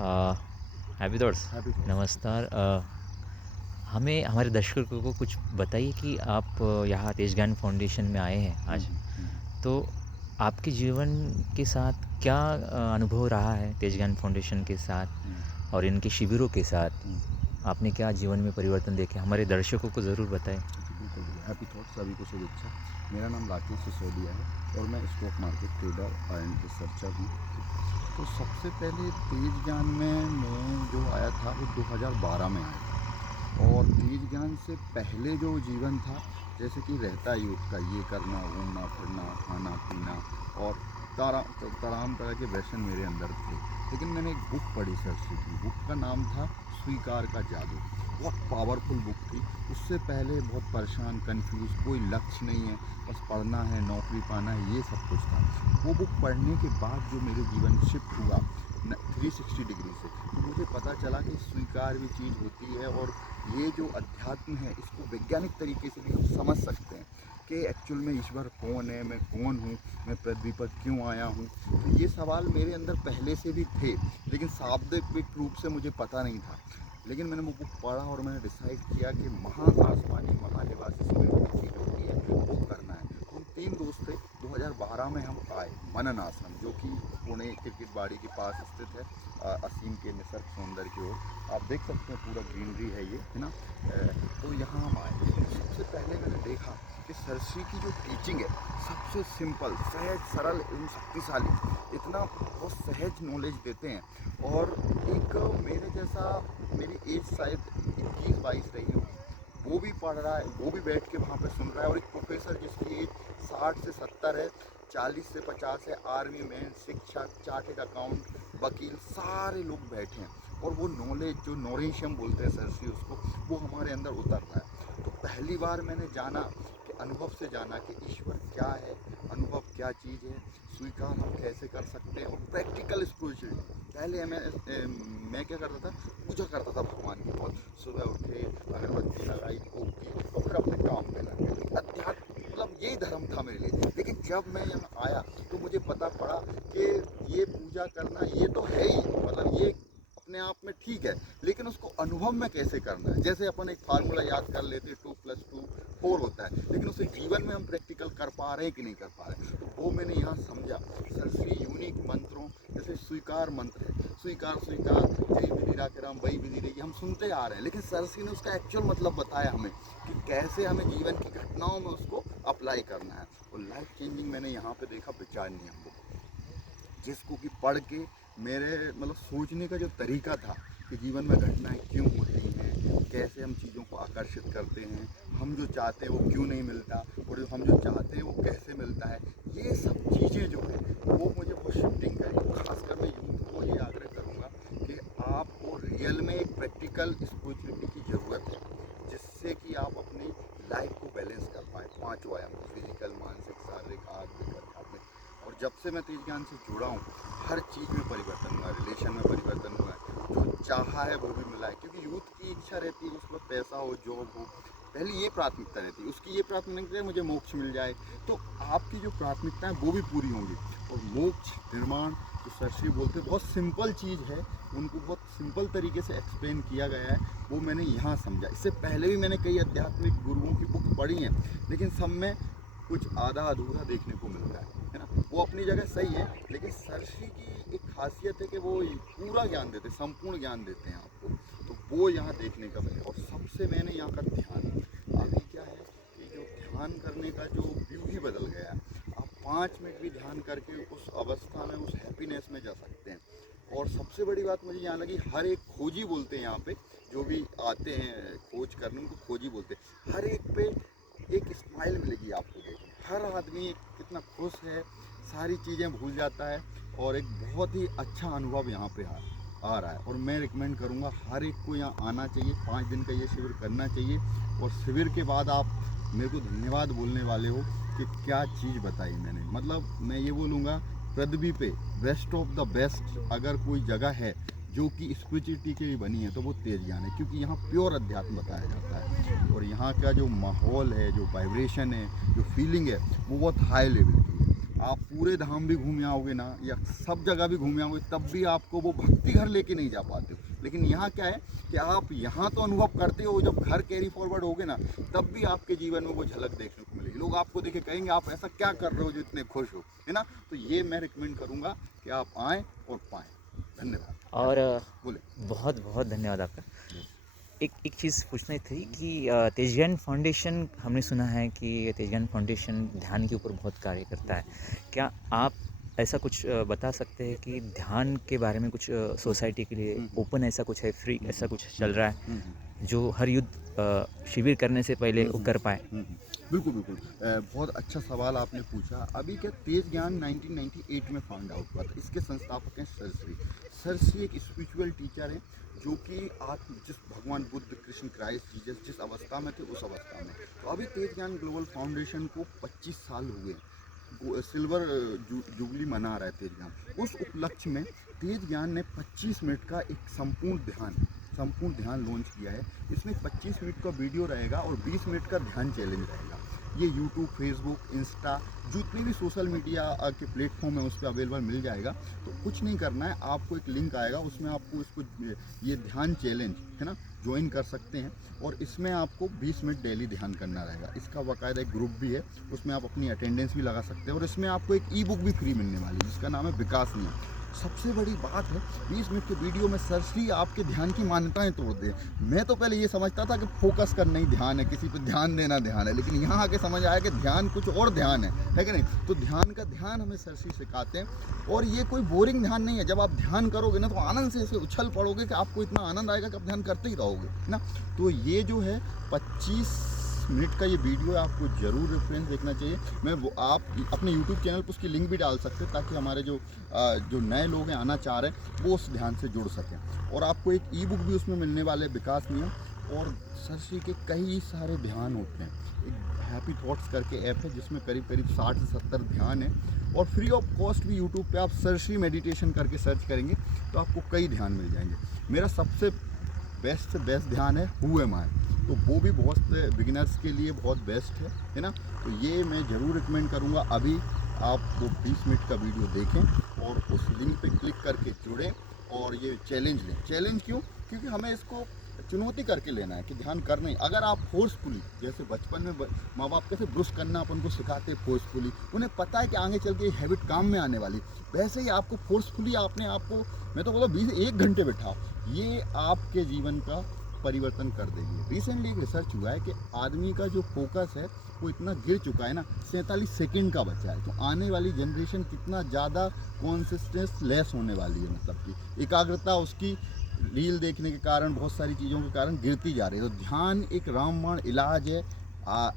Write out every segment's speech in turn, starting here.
Happy thoughts. Happy thoughts. नमस्कार। हमें हमारे दर्शकों को कुछ बताइए कि आप यहाँ तेज ज्ञान फाउंडेशन में आए हैं हुँ, आज। हुँ, हुँ, तो आपके जीवन के साथ क्या अनुभव रहा है तेज ज्ञान फाउंडेशन के हुँ, साथ और इनके शिविरों के साथ? हुँ। आपने क्या जीवन में परिवर्तन देखे? हमारे दर्शकों को ज़रूर बताएं। जी, बिल्कुल, बिल्कुल। हैप्पी थॉट्स, सभी को शुभेच्छा। मेरा नाम राकेश सिसोदिया है और मैं stock market trader and researcher हूँ। तो सबसे पहले तेज ज्ञान में मैं जो आया था वो 2012 में आया था और तेज ज्ञान से पहले जो जीवन था, जैसे कि रहता है यूथ का, ये करना, घूमना फिरना, खाना पीना और तमाम तरह के व्यसन मेरे अंदर थे। लेकिन मैंने एक बुक पढ़ी सरसी की, बुक का नाम था स्वीकार का जादू। बहुत पावरफुल बुक थी। उससे पहले बहुत परेशान, कन्फ्यूज़, कोई लक्ष्य नहीं है, बस पढ़ना है, नौकरी पाना है, ये सब कुछ था। वो बुक पढ़ने के बाद जो मेरे जीवन में शिफ्ट हुआ 360 डिग्री से, तो मुझे पता चला कि स्वीकार भी चीज़ होती है और ये जो अध्यात्म है इसको वैज्ञानिक तरीके से भी हम समझ सकते हैं कि एक्चुअल में ईश्वर कौन है, मैं कौन हूँ, मैं पृथ्वी पर क्यों आया हूँ। तो ये सवाल मेरे अंदर पहले से भी थे, लेकिन शाब्दिक रूप से मुझे पता नहीं था। लेकिन मैंने वो बुक पढ़ा और मैंने डिसाइड किया कि आसमानी महानिवासी से जो चीज़ होती है वो करना है। तो हम 3 दोस्त थे। 2012 में हम आए मनन आश्रम, जो कि पुणे क्रिकेट बाड़ी के पास स्थित है, असीम के निसर्ग सौंदर्य की ओर। आप देख सकते हैं पूरा ग्रीनरी है ये, है ना। तो यहाँ हम आए। तो सबसे पहले मैंने देखा कि सरसी की जो टीचिंग है सबसे सिंपल, सहज, सरल एवं शक्तिशाली। इतना बहुत सहज नॉलेज देते हैं और एक मेरे जैसा, मेरी एज शायद 21-22 रही होगी, वो भी पढ़ रहा है, वो भी बैठ के वहाँ पे सुन रहा है। और एक प्रोफेसर जिसकी एज 60 से 70 है, 40 से 50 है, आर्मी में शिक्षक, चार्टेड अकाउंट, वकील, सारे लोग बैठे हैं और वो नॉलेज, जो नॉरेशियम बोलते हैं सरसी उसको, वो हमारे अंदर उतर रहा है। तो पहली बार मैंने जाना कि अनुभव से जाना कि ईश्वर क्या है, अनुभव क्या चीज़ है, स्वीकार हम कैसे कर सकते हैं और प्रैक्टिकल स्पिरिचुअलिटी। पहले मैं क्या करता था, पूजा करता था भगवान की बहुत। सुबह उठे, अगरबत्ती लगाई, धूप की और फिर अपने काम पे लग गए। अध्यात्म मतलब यही धर्म था मेरे लिए। लेकिन जब मैं यहाँ आया तो मुझे पता पड़ा कि ये पूजा करना ये तो है ही, मतलब ये अपने आप में ठीक है, लेकिन उसको अनुभव में कैसे करना है। जैसे अपन एक फार्मूला याद कर लेते, 2+2 4 होता है, लेकिन उसे जीवन में हम प्रैक्टिकल कर पा रहे हैं कि नहीं कर पा रहे हैं। तो वो मैंने यहाँ समझा। सरस्वती यूनिक मंत्रों, जैसे स्वीकार मंत्र है, स्वीकार स्वीकार जय विधि राकेराम वही विधि रही, हम सुनते आ रहे हैं, लेकिन सरस्वती ने उसका एक्चुअल मतलब बताया हमें कि कैसे हमें जीवन की घटनाओं में उसको अप्लाई करना है। और लाइफ चेंजिंग मैंने यहाँ पे देखा विचार नियम बुक, जिसको कि पढ़ के मेरे मतलब सोचने का जो तरीका था कि जीवन में घटनाएं क्यों होती हैं, कैसे हम चीज़ों को आकर्षित करते हैं, हम जो चाहते हैं वो क्यों नहीं मिलता और जो हम जो चाहते हैं वो कैसे मिलता है, ये सब चीज़ें जो हैं वो मुझे बहुत शिफ्टिंग करी। खासकर मैं यूथ को ये आग्रह करूँगा कि आपको रियल में एक प्रैक्टिकल स्पिरिचुअलिटी की ज़रूरत है, जिससे कि आप अपनी लाइफ को बैलेंस कर पाए। 5 आयाम, फिजिकल, मानसिक, शारीरिक, आत्मिक, आध्यात्मिक। और जब से मैं तेज ज्ञान से जुड़ा हूँ, हर चीज़ में परिवर्तन हुआ है, रिलेशन में परिवर्तन हुआ है, जो चाहा है वो भी मिला है। क्योंकि यूथ की इच्छा रहती है उसमें पैसा हो, जॉब हो, पहली ये प्राथमिकता रहती है उसकी। ये प्राथमिकता है मुझे मोक्ष मिल जाए, तो आपकी जो प्राथमिकता है वो भी पूरी होंगी। और मोक्ष निर्माण जो सरसी बोलते हैं, बहुत सिंपल चीज़ है, उनको बहुत सिंपल तरीके से एक्सप्लेन किया गया है, वो मैंने यहाँ समझा। इससे पहले भी मैंने कई आध्यात्मिक गुरुओं की बुक पढ़ी हैं, लेकिन सब में कुछ आधा अधूरा देखने को मिलता है ना। वो अपनी जगह सही है, लेकिन सरसी की एक खासियत है कि वो पूरा ज्ञान देते, संपूर्ण ज्ञान देते हैं आपको। तो वो यहाँ देखने का है। और सबसे मैंने यहाँ का ध्यान, अभी क्या है कि जो ध्यान करने का जो व्यू ही बदल गया है। आप 5 मिनट भी ध्यान करके उस अवस्था में, उस हैप्पीनेस में जा सकते हैं। और सबसे बड़ी बात मुझे यहाँ लगी, हर एक खोजी बोलते हैं यहाँ पे, जो भी आते हैं खोज करने उनको खोजी बोलते हैं। हर एक पे एक स्माइल मिलेगी आपको देखने, हर आदमी कितना खुश है, सारी चीज़ें भूल जाता है और एक बहुत ही अच्छा अनुभव यहाँ पे आ रहा है। और मैं रिकमेंड करूँगा हर एक को यहाँ आना चाहिए, 5 दिन का ये शिविर करना चाहिए। और शिविर के बाद आप मेरे को धन्यवाद बोलने वाले हो कि क्या चीज़ बताई मैंने। मतलब मैं ये बोलूँगा, पृथ्वी पे बेस्ट ऑफ द बेस्ट अगर कोई जगह है जो कि स्पिरिचुअलिटी की बनी है तो वो तेज ज्ञान है। क्योंकि यहाँ प्योर अध्यात्म बताया जाता है और यहाँ का जो माहौल है, जो वाइब्रेशन है, जो फीलिंग है, वो बहुत हाई लेवल की है। आप पूरे धाम भी घूम आओगे ना, या सब जगह भी घूम आओगे, तब भी आपको वो भक्ति घर लेके नहीं जा पाते हो। लेकिन यहाँ क्या है कि आप यहाँ तो अनुभव करते हो, जब घर कैरी फॉरवर्ड होगे ना, तब भी आपके जीवन में वो झलक देखने को मिलेगी। लोग आपको देखे कहेंगे आप ऐसा क्या कर रहे हो जो इतने खुश हो, है ना। तो ये मैं रिकमेंड करूँगा कि आप आएँ और पाएँ। धन्यवाद। और बोले। बहुत बहुत धन्यवाद आपका। एक चीज़ पूछनी थी कि तेज ज्ञान फाउंडेशन, हमने सुना है कि तेज ज्ञान फाउंडेशन ध्यान के ऊपर बहुत कार्य करता है। क्या आप ऐसा कुछ बता सकते हैं कि ध्यान के बारे में कुछ सोसाइटी के लिए ओपन ऐसा कुछ है, फ्री ऐसा कुछ चल रहा है जो हर युद्ध शिविर करने से पहले वो कर पाए? बिल्कुल बिल्कुल। बहुत अच्छा सवाल आपने पूछा। अभी क्या तेज ज्ञान 1998 में फाउंड आउट हुआ था। इसके संस्थापक हैं सर श्री। सर श्री एक स्पिरिचुअल टीचर हैं जो कि जिस भगवान बुद्ध, कृष्ण, क्राइस्ट, जीसस जिस अवस्था में थे उस अवस्था में। तो अभी तेज ज्ञान ग्लोबल फाउंडेशन को 25 साल हुए, सिल्वर जुबली मना रहा है तेज ज्ञान। उस उपलक्ष्य में तेज ज्ञान ने 25 मिनट का एक संपूर्ण ध्यान लॉन्च किया है। इसमें 25 मिनट का वीडियो रहेगा और 20 मिनट का ध्यान चैलेंज रहेगा। ये यूट्यूब, फेसबुक, इंस्टा, जितने भी सोशल मीडिया के प्लेटफॉर्म है उस पर अवेलेबल मिल जाएगा। तो कुछ नहीं करना है, आपको एक लिंक आएगा, उसमें आपको इसको ये ध्यान चैलेंज है ना ज्वाइन कर सकते हैं। और इसमें आपको 20 मिनट डेली ध्यान करना रहेगा। इसका बाकायदा एक ग्रुप भी है, उसमें आप अपनी अटेंडेंस भी लगा सकते हैं। और इसमें आपको एक ई बुक भी फ्री मिलने वाली है जिसका नाम है विकास नियम। सबसे बड़ी बात है 20 मिनट के वीडियो में सर श्री आपके ध्यान की मान्यताएं तोड़ दे। मैं तो पहले ये समझता था कि फोकस करना ही ध्यान है, किसी पे ध्यान देना ध्यान है, लेकिन यहाँ आके समझ आया कि ध्यान कुछ और ध्यान है कि नहीं। तो ध्यान का ध्यान हमें सर श्री सिखाते हैं। और ये कोई बोरिंग ध्यान नहीं है। जब आप ध्यान करोगे ना तो आनंद से ऐसे उछल पड़ोगे कि आपको इतना आनंद आएगा कि आप ध्यान करते ही रहोगे, है ना। तो ये जो है 25 मिनट का ये वीडियो आपको ज़रूर रेफरेंस देखना चाहिए। मैं वो आप अपने YouTube चैनल पर उसकी लिंक भी डाल सकते हैं ताकि हमारे जो नए लोग हैं, आना चाह रहे हैं, वो उस ध्यान से जुड़ सकें। और आपको एक ई बुक भी उसमें मिलने वाले है, विकास नियम। और सर श्री के कई सारे ध्यान होते हैं। एक हैप्पी थॉट्स करके ऐप है जिसमें करीब 60 से 70 ध्यान है। और फ्री ऑफ कॉस्ट भी यूट्यूब पे आप सर श्री मेडिटेशन करके सर्च करेंगे तो आपको कई ध्यान मिल जाएंगे। मेरा सबसे बेस्ट से बेस्ट ध्यान है हु एम आई, तो वो भी बहुत बिगिनर्स के लिए बहुत बेस्ट है ना। तो ये मैं ज़रूर रिकमेंड करूँगा। अभी आप वो 20 मिनट का वीडियो देखें और उस लिंक पे क्लिक करके जुड़ें और ये चैलेंज लें। चैलेंज क्यों? क्योंकि हमें इसको चुनौती करके लेना है कि ध्यान करना ही। अगर आप फोर्सफुली, जैसे बचपन में माँ बाप कैसे ब्रश करना अपन को सिखाते फोर्सफुली, उन्हें पता है कि आगे चल के ये हैबिट काम में आने वाली, वैसे ही आपको फोर्सफुली अपने आप को, मैं तो बोला 1 घंटे बैठाओ, ये आपके जीवन का परिवर्तन कर देगी। रिसेंटली एक रिसर्च हुआ है कि आदमी का जो फोकस है वो इतना गिर चुका है ना, 47 सेकंड का बचा है। तो आने वाली जनरेशन कितना ज़्यादा कॉन्सिस्टेंस लेस होने वाली है, मतलब कि एकाग्रता उसकी रील देखने के कारण, बहुत सारी चीज़ों के कारण गिरती जा रही है। तो ध्यान एक रामबाण इलाज है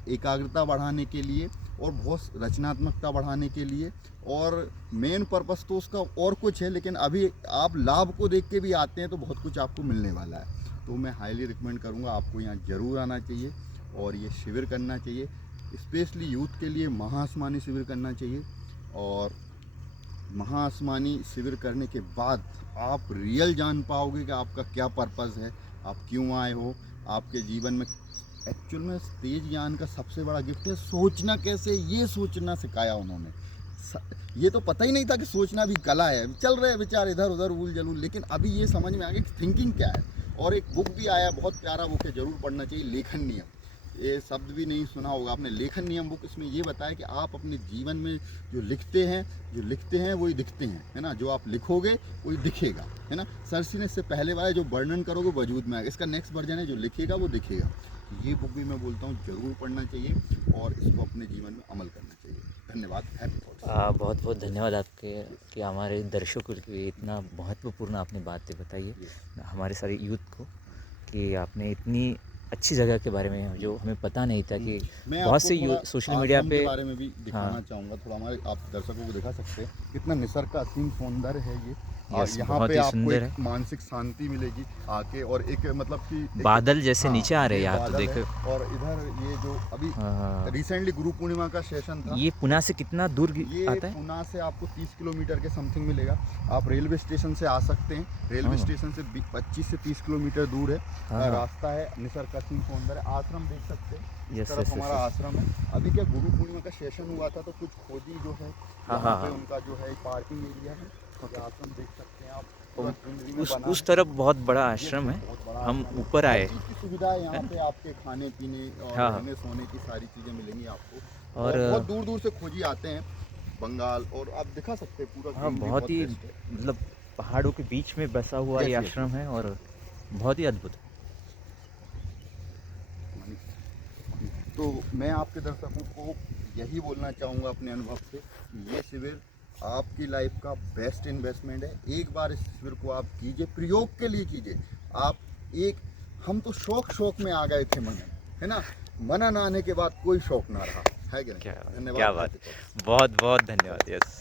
एकाग्रता बढ़ाने के लिए और बहुत रचनात्मकता बढ़ाने के लिए। और मेन पर्पस तो उसका और कुछ है, लेकिन अभी आप लाभ को देख के भी आते हैं तो बहुत कुछ आपको मिलने वाला है। तो मैं हाईली रिकमेंड करूँगा आपको यहाँ ज़रूर आना चाहिए और ये शिविर करना चाहिए। स्पेशली यूथ के लिए महाआसमानी शिविर करना चाहिए। और महाआसमानी शिविर करने के बाद आप रियल जान पाओगे कि आपका क्या पर्पस है, आप क्यों आए हो आपके जीवन में। एक्चुअल में तेज ज्ञान का सबसे बड़ा गिफ्ट है सोचना कैसे। ये सोचना सिखाया उन्होंने। ये तो पता ही नहीं था कि सोचना भी कला है। चल रहे विचार इधर उधर उल जलूल, लेकिन अभी ये समझ में आ गया कि थिंकिंग क्या है। और एक बुक भी आया, बहुत प्यारा बुक है, ज़रूर पढ़ना चाहिए, लेखन नियम। ये शब्द भी नहीं सुना होगा आपने, लेखन नियम बुक। इसमें ये बताया कि आप अपने जीवन में जो लिखते हैं वही दिखते हैं, है ना। जो आप लिखोगे वही दिखेगा, है ना। सरसी ने इससे पहले वाला जो वर्णन करोगे वजूद में आएगा। इसका नेक्स्ट वर्जन है जो लिखेगा वो दिखेगा। ये बुक भी मैं बोलता हूँ ज़रूर पढ़ना चाहिए और इसको अपने जीवन में अमल करना चाहिए। धन्यवाद। Happy thoughts. बहुत बहुत धन्यवाद आपके कि हमारे दर्शकों के लिए इतना महत्वपूर्ण आपने बातें बताई है, हमारे सारे यूथ को, कि आपने इतनी अच्छी जगह के बारे में जो हमें पता नहीं था कि बहुत से सोशल मीडिया पे के बारे में भी दिखाना चाहूँगा थोड़ा। हमारे आप दर्शकों को दिखा सकते हैं कितना निसर्ग का असीम सौंदर्य है ये। और यहाँ पे आपको एक मानसिक शांति मिलेगी आके। और एक मतलब कि बादल जैसे नीचे आ रहे हैं यहाँ तो देखो। और इधर ये जो अभी रिसेंटली गुरु पूर्णिमा का सेशन था। ये पुणे से कितना दूर आता है? पुणे से आपको 30 किलोमीटर के समथिंग मिलेगा। आप रेलवे स्टेशन से आ सकते हैं। रेलवे स्टेशन से 25 से 30 किलोमीटर दूर है रास्ता है। निसर्ग का प्राचीन सौंदर्य आश्रम देख सकते हैं। इस यस तरफ यस हमारा यस। आश्रम है। अभी क्या गुरु पूर्णिमा का सेशन हुआ था तो कुछ खोजी जो है हाँ, यहाँ हाँ, पे हाँ। उनका जो है पार्किंग एरिया है। ये आश्रम देख सकते हैं आप, पूरा ग्रीनरी में बना उस है। तरफ बहुत बड़ा ये आश्रम है। बहुत बड़ा हम आश्रम है। ऊपर हर आए, चीज़ की सुविधा है है यहाँ ना? पे, आपके खाने पीने और हाँ, हाँ। रहने सोने की सारी चीज़ें मिलेंगी आपको। और और बहुत दूर दूर से खोजी आते हैं बंगाल, और आप दिखा सकते हैं पूरा हाँ, ग्रीनरी बहुत बहुत ही बेस्ट है। मतलब पहाड़ों के बीच में बसा हुआ ये यस यस आश्रम यस। है और बहुत ही अद्भुत है। तो मैं आपके दर्शकों को यही बोलना चाहूँगा अपने अनुभव से कि ये शिविर आपकी लाइफ का बेस्ट इन्वेस्टमेंट है। एक बार इस शिविर को आप कीजिए, प्रयोग के लिए कीजिए। आप एक, हम तो शौक में आ गए थे मनन, है ना? मनन आने के बाद कोई शौक ना रहा है कि क्या नहीं? क्या धन्यवाद। बात है! बहुत बहुत धन्यवाद। यस।